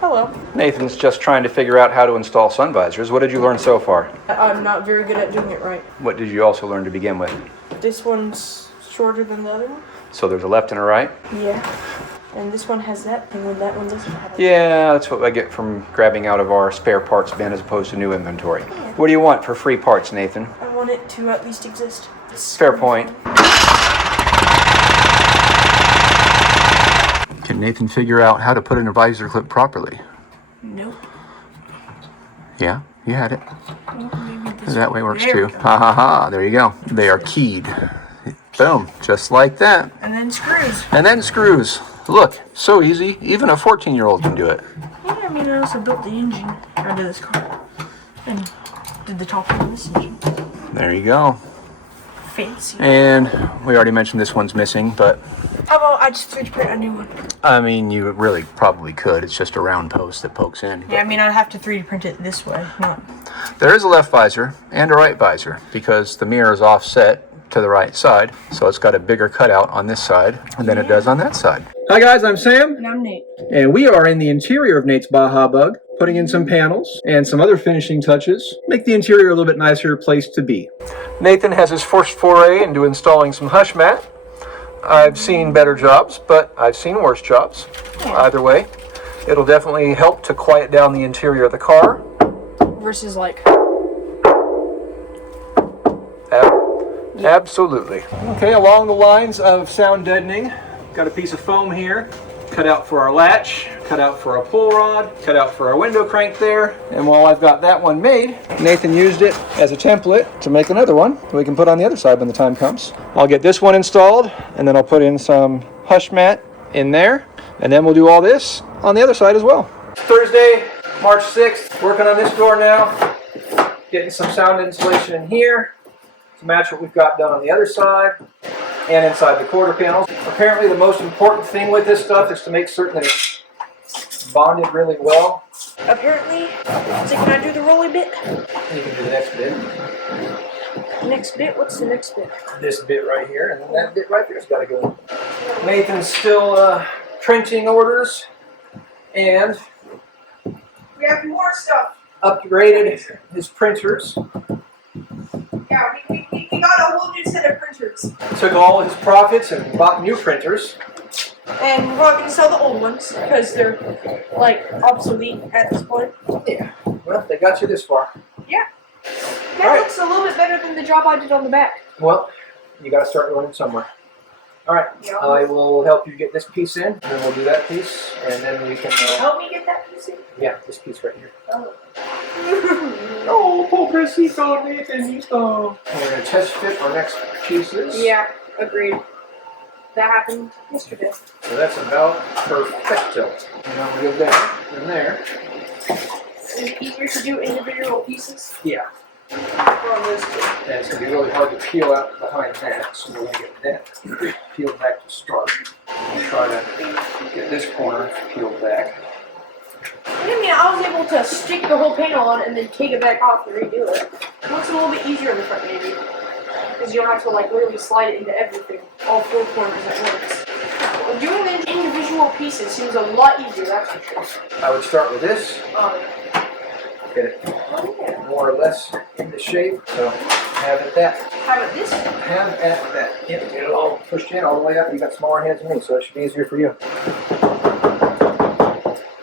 Hello. Nathan's just trying to figure out how to install sun visors. What did you learn so far? I'm not very good at doing it right. What did you also learn to begin with? This one's shorter than the other one. So there's a left and a right? Yeah. And this one has that thing when that one doesn't have it. Yeah, that's what I get from grabbing out of our spare parts bin as opposed to new inventory. Yeah. What do you want for free parts, Nathan? I want it to at least exist. Fair point. Can Nathan figure out how to put in a visor clip properly? Nope. Yeah, you had it. Well, maybe this That way works too. Ha ha ha, there you go. They are keyed. Boom, just like that. And then screws. And then screws. Look, so easy. Even a 14-year-old can do it. Yeah, I mean, I also built the engine out of this car. And did the top of this engine. There you go. Fancy. And we already mentioned this one's missing, but How about I just 3D print a new one? I mean, you really probably could. It's just a round post that pokes in. Yeah, I mean, I'd have to 3D print it this way, not... There is a left visor and a right visor because the mirror is offset to the right side, so it's got a bigger cutout on this side than it does on that side. Hi guys, I'm Sam. And I'm Nate. And we are in the interior of Nate's Baja Bug, putting in some panels and some other finishing touches, make the interior a little bit nicer place to be. Nathan has his first foray into installing some hushmat. I've seen better jobs, but I've seen worse jobs. Yeah. Either way, it'll definitely help to quiet down the interior of the car. Versus like... Absolutely. Okay, along the lines of sound deadening, got a piece of foam here, cut out for our latch, cut out for our pull rod, cut out for our window crank there. And while I've got that one made, Nathan used it as a template to make another one that we can put on the other side when the time comes. I'll get this one installed, and then I'll put in some hushmat in there, and then we'll do all this on the other side as well. Thursday, March 6th, working on this door now, getting some sound insulation in here to match what we've got done on the other side and inside the quarter panels. Apparently the most important thing with this stuff is to make certain that it's bonded really well. Apparently, so can I do the rolly bit? You can do the next bit. Next bit? What's the next bit? This bit right here, and then that bit right there's got to go. Nathan's still printing orders, and We have more stuff. upgraded his printers. Yeah, we got a whole new set of printers. Took all his profits and bought new printers. And we're not going to sell the old ones because they're, like, obsolete at this point. Yeah, well, they got you this far. Yeah. That looks a little bit better than the job I did on the back. Well, you got to start running somewhere. All right, Yeah. I will help you get this piece in, and then we'll do that piece, and then we can... Help me get that piece in? Yeah, this piece right here. Oh. Oh, pobrecito, Nathanito. We're going to test fit our next pieces. Yeah, agreed. That happened yesterday. So that's about perfecto. Now we'll go down in there. Is it easier to do individual pieces? Yeah. Or on those two? And it's going to be really hard to peel out behind that, so we're going to get that peeled back to start. We'll try to get this corner peeled back. I mean, I was able to stick the whole panel on and then take it back off and redo it. It looks a little bit easier in the front, maybe. Because you don't have to, like, literally slide it into everything. All four corners at once. But doing the individual pieces seems a lot easier, that's for sure. I would start with this. Oh, Get it yeah. more or less into shape. So have it that. Have it this way. Have at that. Yep, get it all pushed in all the way up. You got smaller hands than me, so it should be easier for you.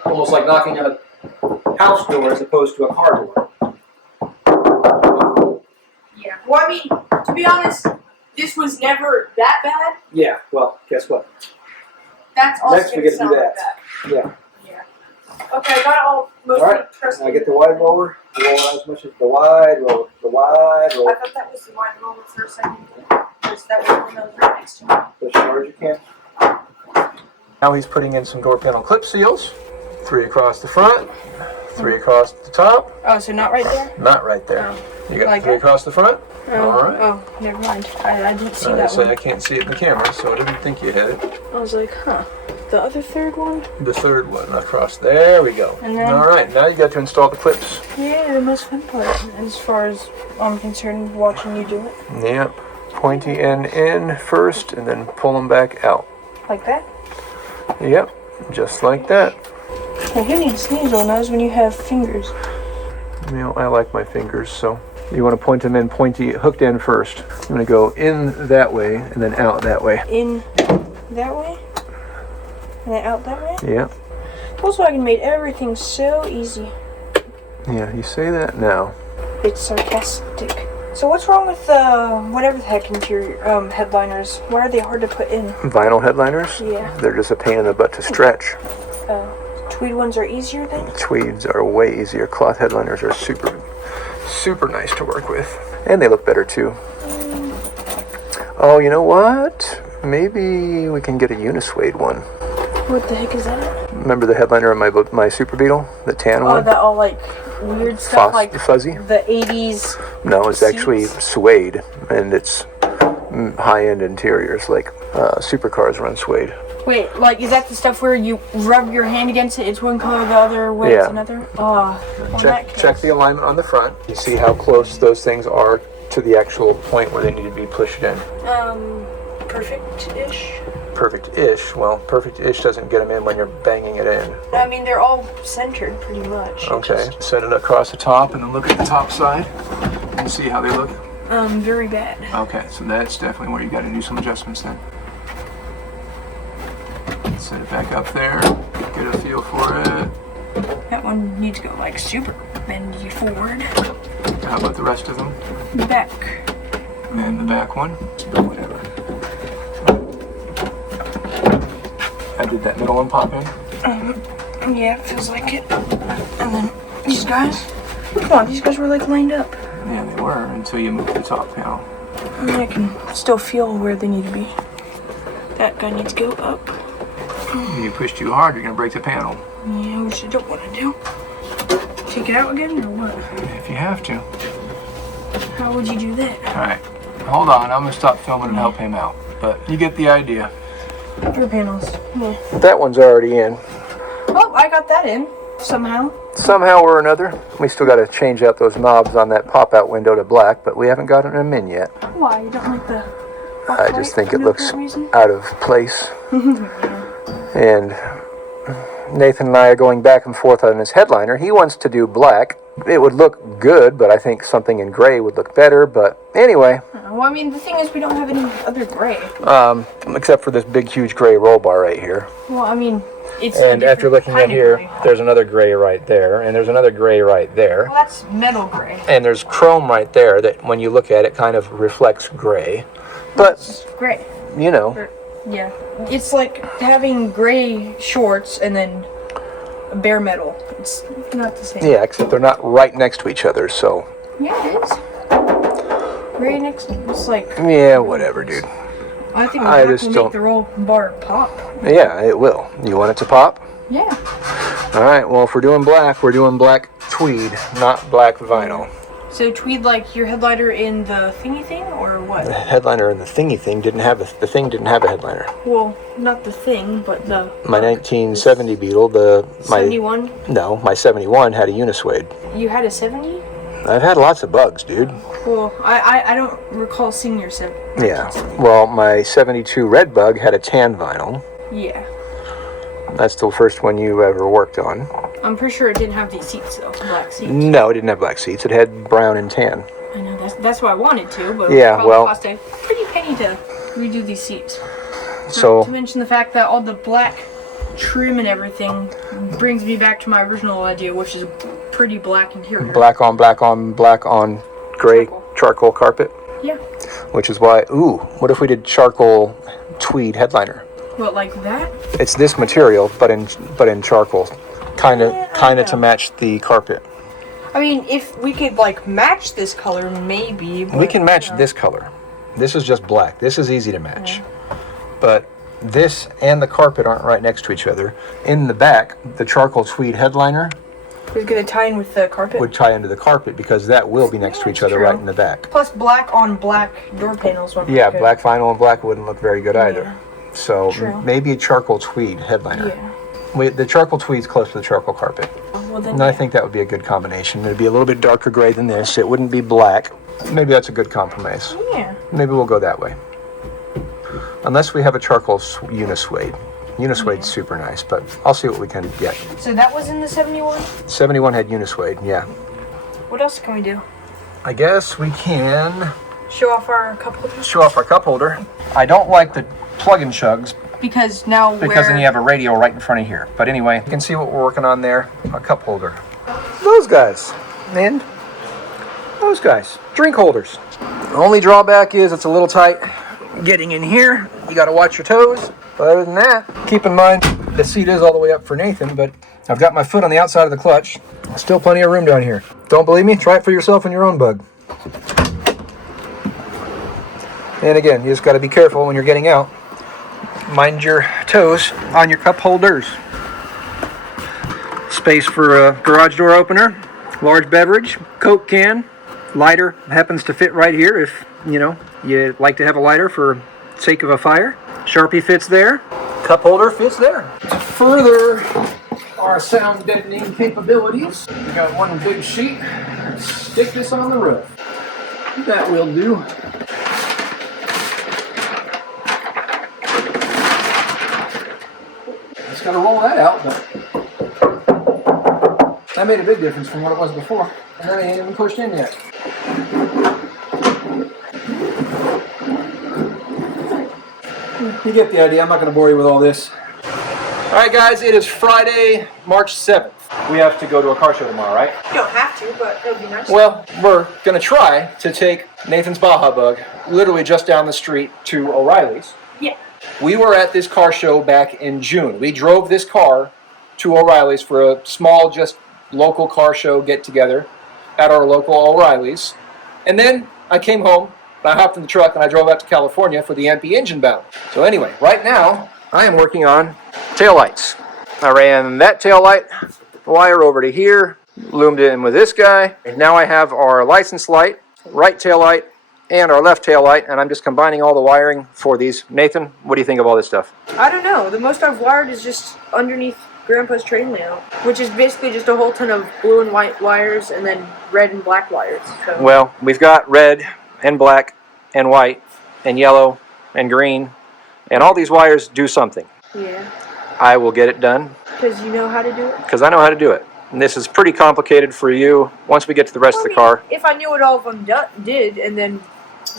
Almost like knocking on a house door as opposed to a car door. Yeah. Well, I mean, to be honest, this was never that bad. Yeah, well, guess what? That's also Next we going get to to do sound like that. that. Yeah. Okay, I got it all mostly pressed Now in. get the wide roller. Roll out as much as the wide roller. The wide roller. I thought that was the wide roller for a second. Because that was the one that was right next to me. As far as you can. Now he's putting in some door panel clip seals. 3 across the front, 3 across the top. Oh, so not right there? Not right there. Oh. You got Like 3 that? across the front? Oh, All right. oh, never mind. I didn't see I that say one. I can't see it in the camera, so I didn't think you had it. I was like, huh. The other third one? The third one across. There we go. And then- All right, now you got to install the clips. Yeah, the most fun part, as far as I'm concerned, watching you do it. Yep. Pointy end in first, and then pull them back out. Like that? Yep, just like that. Well, who needs sneeze on those when you have fingers? You know, I like my fingers, so you want to point them in pointy, hooked end first. I'm going to go in that way and then out that way. In that way? And then out that way? Yeah. Volkswagen made everything so easy. Yeah, you say that now. It's sarcastic. So what's wrong with the whatever the heck interior headliners? Why are they hard to put in? Vinyl headliners? Yeah. They're just a pain in the butt to stretch. Tweed ones are easier then? Tweeds are way easier. Cloth headliners are super nice to work with. And they look better too. Oh, you know what? Maybe we can get a unisuede one. What the heck is that? Remember the headliner on my Super Beetle? The tan one? Oh, that all like weird stuff like fuzzy? the 80s. No, it's actually suede, and it's high-end interiors, like supercars run suede. Wait, like is that the stuff where you rub your hand against it? It's one color, the other way it's another? Check the alignment on the front. You see how close those things are to the actual point where they need to be pushed in. Perfect-ish? Perfect-ish. Well, perfect-ish doesn't get them in when you're banging it in. I mean, they're all centered pretty much. Okay, set it across the top and then look at the top side and see how they look. Very bad. Okay, so that's definitely where you got to do some adjustments then. Set it back up there, get a feel for it. That one needs to go like super bendy forward. How about the rest of them? Back. And the back one? Whatever. How did that middle one pop in? Yeah, it feels like it. And then these guys. Come on, these guys were like lined up. Yeah, they were until you moved the top panel. And I can still feel where they need to be. That guy needs to go up. When you push too hard, you're going to break the panel. Yeah, which I don't want to do. Take it out again or what? If you have to. How would you do that? Alright, hold on. I'm going to stop filming and help him out. But you get the idea. Your panels. Yeah. That one's already in. Oh, I got that in. Somehow. Somehow or another. We still got to change out those knobs on that pop-out window to black, but we haven't gotten them in yet. Why? You don't like the... I just think it looks out of place. And Nathan and I are going back and forth on his headliner. He wants to do black. It would look good, but I think something in gray would look better. But anyway. Well, I mean, the thing is we don't have any other gray. Except for this big, huge gray roll bar right here. Well, I mean, it's and after looking at here, there's another gray right there, and there's another gray right there. Well, that's metal gray. And there's chrome right there that when you look at it kind of reflects gray. But, it's gray. You know. Yeah. It's like having gray shorts and then bare metal. It's not the same. Yeah, except they're not right next to each other, so. Yeah, it is. Gray next, it's like. Yeah, whatever, dude. I think we have to make the roll bar pop. Yeah, it will. You want it to pop? Yeah. All right, well, if we're doing black tweed, not black vinyl. So tweed like your headliner in the thingy thing, or what? The headliner in the thingy thing didn't have the thing didn't have a headliner. Well, not the thing, but the. My 1970 Beetle, 71. No, my 71 had a unisuede. You had a 70? I've had lots of bugs, dude. Well, I don't recall seeing your 70. Yeah. Well, my 72 Red Bug had a tan vinyl. Yeah. That's the first one you ever worked on. I'm pretty sure it didn't have these seats though, black seats. No, it didn't have black seats. It had brown and tan. I know that's what I wanted to, but yeah, it probably well, cost a pretty penny to redo these seats. So not to mention the fact that all the black trim and everything brings me back to my original idea, which is pretty black interior. Black on gray charcoal carpet. Yeah. Which is why, what if we did charcoal tweed headliner? What, like that? It's this material, but in charcoal, kind of to match the carpet. I mean, if we could like match this color, maybe. But, we can match this color. This is just black. This is easy to match. Yeah. But this and the carpet aren't right next to each other. In the back, the charcoal tweed headliner is going to tie in with the carpet. Would tie into the carpet because that will be next to each other right in the back. Plus, black on black door panels won't Yeah, black vinyl and black wouldn't look very good either. Yeah. So maybe a charcoal tweed headliner. Yeah. The charcoal tweed's close to the charcoal carpet. Well, then, and I think that would be a good combination. It'd be a little bit darker gray than this. It wouldn't be black. Maybe that's a good compromise. Yeah. Maybe we'll go that way. Unless we have a charcoal unisuede. Unisuade's super nice, but I'll see what we can get. So that was in the 71? 71 had Unisuade, yeah. What else can we do? I guess we can Show off our cup holder? show off our cup holder. I don't like the plug-in chugs Because now because then you have a radio right in front of here. But anyway, you can see what we're working on there, a cup holder. Those guys, and those guys, drink holders. The only drawback is it's a little tight getting in here. You gotta watch your toes. But other than that, keep in mind the seat is all the way up for Nathan, but I've got my foot on the outside of the clutch. Still plenty of room down here. Don't believe me? Try it for yourself in your own bug. And again, you just gotta be careful when you're getting out. Mind your toes on your cup holders. Space for a garage door opener, large beverage, Coke can, lighter happens to fit right here if, you know, you like to have a lighter for sake of a fire. Sharpie fits there. Cup holder fits there. To further our sound deadening capabilities, we got one big sheet. Stick this on the roof. That will do. Just gotta roll that out, but that made a big difference from what it was before. And that ain't even pushed in yet. You get the idea. I'm not going to bore you with all this. All right, guys, it is Friday, March 7th. We have to go to a car show tomorrow, right? You don't have to, but it would be nice. Well, we're going to try to take Nathan's Baja bug literally just down the street to O'Reilly's. Yeah. We were at this car show back in June. We drove this car to O'Reilly's for a small, just local car show get-together at our local O'Reilly's. And then I came home, and I hopped in the truck, and I drove out to California for the MP engine bound. So anyway, right now, I am working on taillights. I ran that taillight wire over to here, loomed it in with this guy. And now I have our license light, right taillight, and our left taillight, and I'm just combining all the wiring for these. Nathan, what do you think of all this stuff? I don't know. The most I've wired is just underneath Grandpa's train layout, which is basically just a whole ton of blue and white wires and then red and black wires. So. Well, we've got red and black and white and yellow and green, and all these wires do something. Yeah. I will get it done. Because you know how to do it? Because I know how to do it. And this is pretty complicated for you once we get to the rest of the car. If I knew what all of them did, and then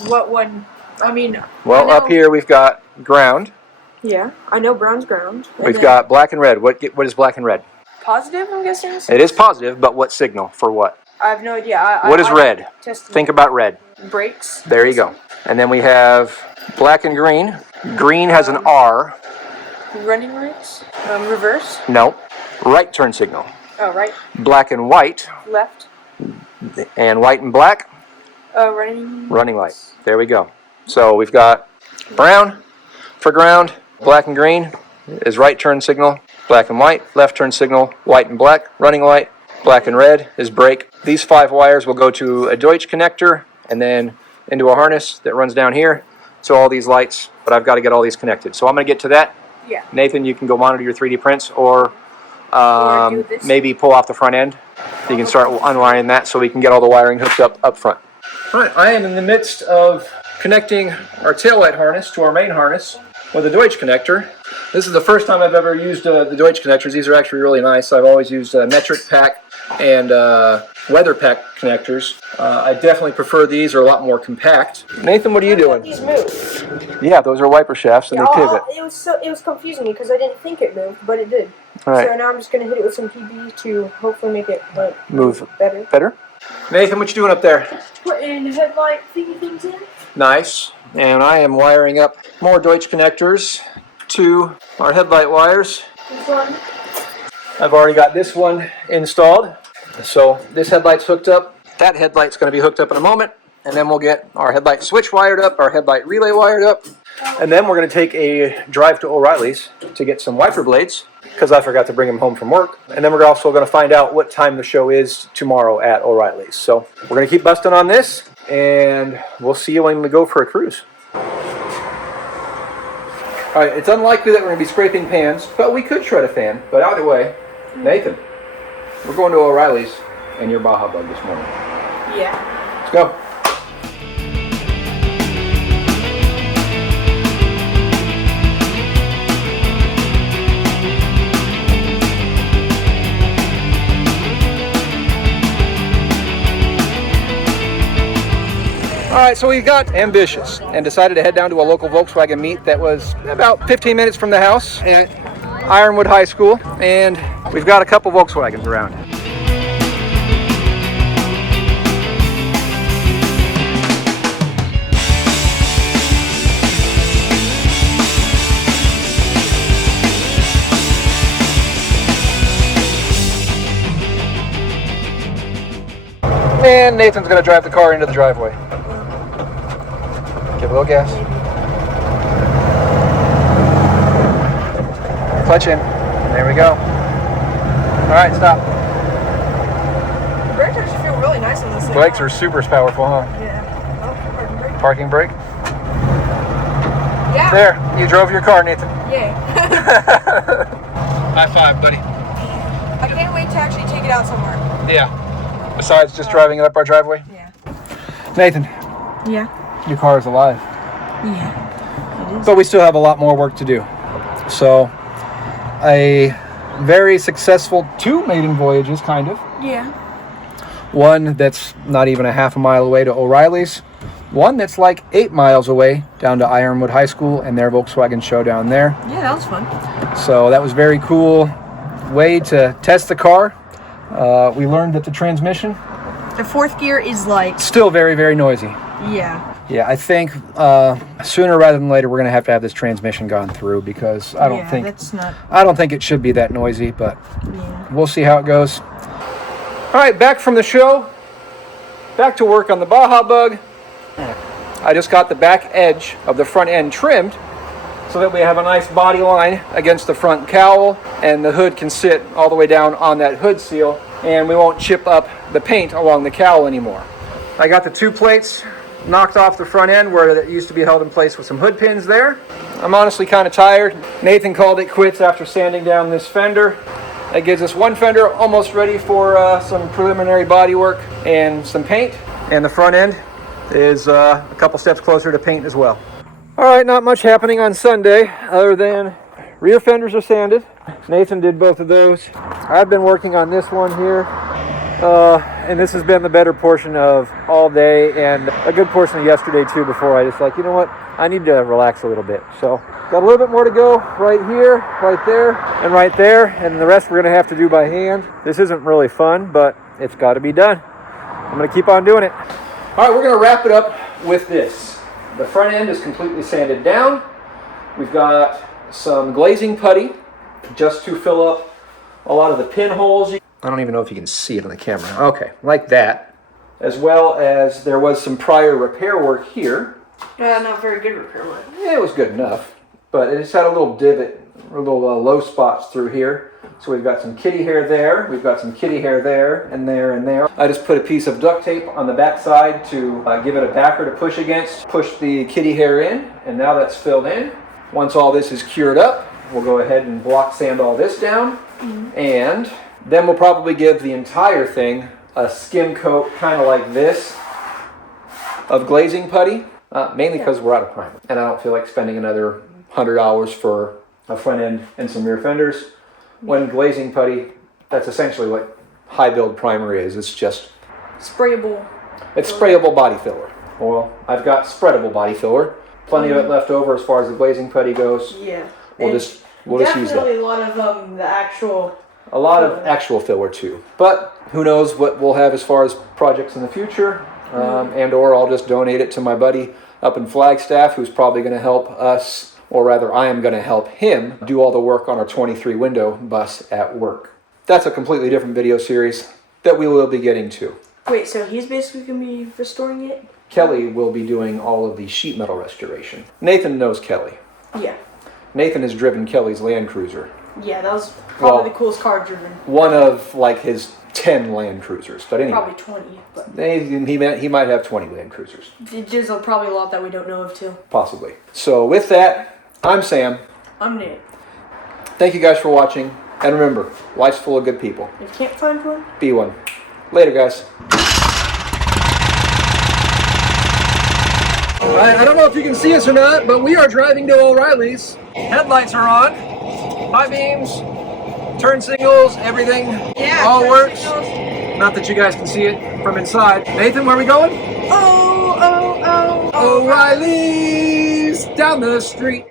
what one, I mean... Well, up here we've got ground. Yeah, I know brown's ground. We've got black and red. What is black and red? Positive, I'm guessing? It is positive, but what signal? For what? I have no idea. What is red? Think about red. Brakes. There you go. And then we have black and green. Green has an R. Running lights? Reverse? No. Right turn signal. Oh, right. Black and white. Left. And white and black. Running light. There we go. So we've got brown for ground. Black and green is right turn signal. Black and white, left turn signal. White and black, running light. Black and red is brake. These 5 wires will go to a Deutsch connector and then into a harness that runs down here to all these lights, but I've got to get all these connected. So I'm going to get to that. Yeah. Nathan, you can go monitor your 3D prints or maybe pull off the front end. You can start unwiring that so we can get all the wiring hooked up front. All right, I am in the midst of connecting our taillight harness to our main harness with a Deutsch connector. This is the first time I've ever used the Deutsch connectors. These are actually really nice. I've always used metric pack and weather pack connectors. I definitely prefer these. They're a lot more compact. Nathan, what are you doing? These move. Yeah, those are wiper shafts and they pivot. It was confusing me because I didn't think it moved, but it did. All right. So now I'm just going to hit it with some PB to hopefully make it move better. Better? Nathan, what you doing up there? Putting headlight thingy things in. Nice. And I am wiring up more Deutsch connectors to our headlight wires. I've already got this one installed. So this headlight's hooked up. That headlight's going to be hooked up in a moment. And then we'll get our headlight switch wired up, our headlight relay wired up. And then we're going to take a drive to O'Reilly's to get some wiper blades because I forgot to bring them home from work. And then we're also going to find out what time the show is tomorrow at O'Reilly's. So we're going to keep busting on this and we'll see you when we go for a cruise. All right, it's unlikely that we're going to be scraping pans, but we could shred a fan. But either way, Nathan, we're going to O'Reilly's and your Baja bug this morning. Yeah. Let's go. All right, so we got ambitious and decided to head down to a local Volkswagen meet that was about 15 minutes from the house at Ironwood High School, and we've got a couple Volkswagens around. And Nathan's gonna drive the car into the driveway. Give a little gas. Clutch in. There we go. All right, stop. The brakes actually feel really nice on this thing. Brakes are super powerful, huh? Yeah. Oh, Parking brake. Yeah. There, you drove your car, Nathan. Yeah. High five, buddy. I can't wait to actually take it out somewhere. Yeah. Besides just driving it up our driveway? Yeah. Nathan, Yeah. your car is alive. Yeah. It is. But we still have a lot more work to do. So, a very successful 2 maiden voyages, kind of. Yeah. One that's not even a half a mile away to O'Reilly's. One that's like 8 miles away down to Ironwood High School and their Volkswagen show down there. Yeah, that was fun. So that was very cool way to test the car. We learned that the transmission The 4th gear is like... still very, very noisy. Yeah. Yeah, I think sooner rather than later we're gonna have to have this transmission gone through because I don't think it should be that noisy, but Yeah. we'll see how it goes. All right, back from the show, back to work on the Baja Bug. I just got the back edge of the front end trimmed so that we have a nice body line against the front cowl, and the hood can sit all the way down on that hood seal, and we won't chip up the paint along the cowl anymore. I got the 2 plates knocked off the front end where it used to be held in place with some hood pins there. I'm honestly kind of tired. Nathan called it quits after sanding down this fender. That gives us 1 fender almost ready for some preliminary body work and some paint, and the front end is a couple steps closer to paint as well. All right, not much happening on Sunday other than rear fenders are sanded. Nathan did both of those. I've been working on this one here, and this has been the better portion of all day and a good portion of yesterday too before I just like, you know what, I need to relax a little bit. So got a little bit more to go right here, right there, and the rest we're gonna have to do by hand. This isn't really fun, but it's gotta be done. I'm gonna keep on doing it. All right, we're gonna wrap it up with this. The front end is completely sanded down. We've got some glazing putty just to fill up a lot of the pinholes. I don't even know if you can see it on the camera. Okay, like that. As well as there was some prior repair work here. Not very good repair work. Yeah, it was good enough, but it just had a little divot, little low spots through here. So we've got some kitty hair there, we've got some kitty hair there, and there, and there. I just put a piece of duct tape on the back side to give it a backer to push against, push the kitty hair in, and now that's filled in. Once all this is cured up, we'll go ahead and block sand all this down, and then we'll probably give the entire thing a skim coat, kind of like this, of glazing putty, mainly because we're out of primer, and I don't feel like spending another $100 for a front end and some rear fenders. When glazing putty, that's essentially what high build primer is. It's just sprayable. It's sprayable body filler. Well, I've got spreadable body filler. Plenty of it left over as far as the glazing putty goes. Yeah. We'll just use that. Definitely a lot of the actual. A lot of actual filler too. But who knows what we'll have as far as projects in the future, and or I'll just donate it to my buddy up in Flagstaff, who's probably going to help us. Or rather, I am going to help him do all the work on our 23 window bus at work. That's a completely different video series that we will be getting to. Wait, so he's basically going to be restoring it? Kelly will be doing all of the sheet metal restoration. Nathan knows Kelly. Yeah. Nathan has driven Kelly's Land Cruiser. Yeah, that was probably the coolest car I've driven. One of like his 10 Land Cruisers, but anyway. Probably 20. But he might have 20 Land Cruisers. There's probably a lot that we don't know of too. Possibly. So with that, I'm Sam. I'm Nate. Thank you guys for watching. And remember, life's full of good people. If you can't find one, be one. Later, guys. I don't know if you can see us or not, but we are driving to O'Reilly's. Headlights are on. High beams, turn signals, everything. Yeah, all works. Signals. Not that you guys can see it from inside. Nathan, where are we going? Oh, O'Reilly's down the street.